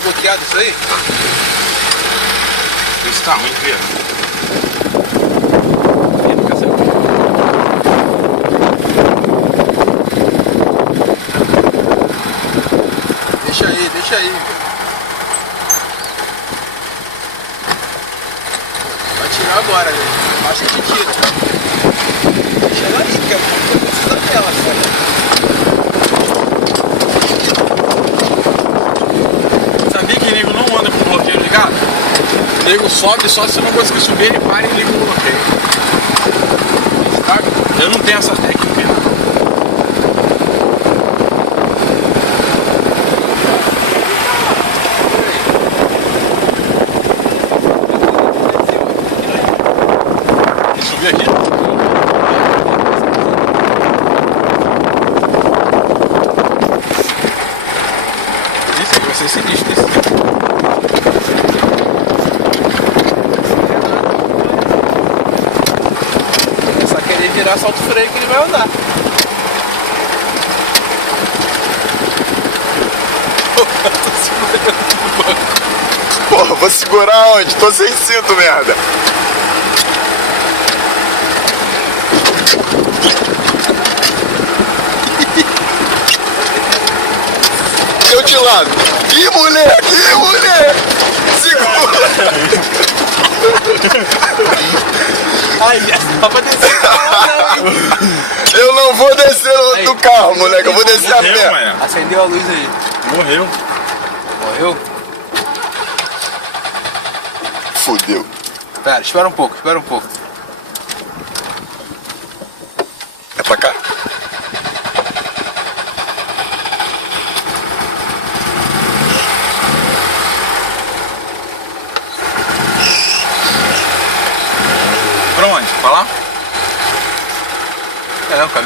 bloqueado isso aí? Isso tá ruim, vê. Deixa aí. Vai tirar agora, velho. Acho que te tira. Deixa ela aí, porque eu preciso dela, cara. Sabia que nego não anda com o bloqueio ligado? O nego sobe, só se não conseguir subir, ele para e liga o bloqueio. Eu não tenho essa técnica, não. Subir aqui? Isso aí vai ser sinistro. É só querer virar salto freio que ele vai andar. Porra, vou segurar onde? Tô sem cinto, merda. Eu de lado. Ih, moleque! Ih, moleque! Segura! Ai, dá pra descer o carro, não. Eu não vou descer do carro, moleque. Eu vou descer a pé. Manhã. Acendeu a luz aí. Morreu. Morreu? Fudeu. Pera, espera um pouco. É pra cá? Pra onde? Pra lá? É, não, cara.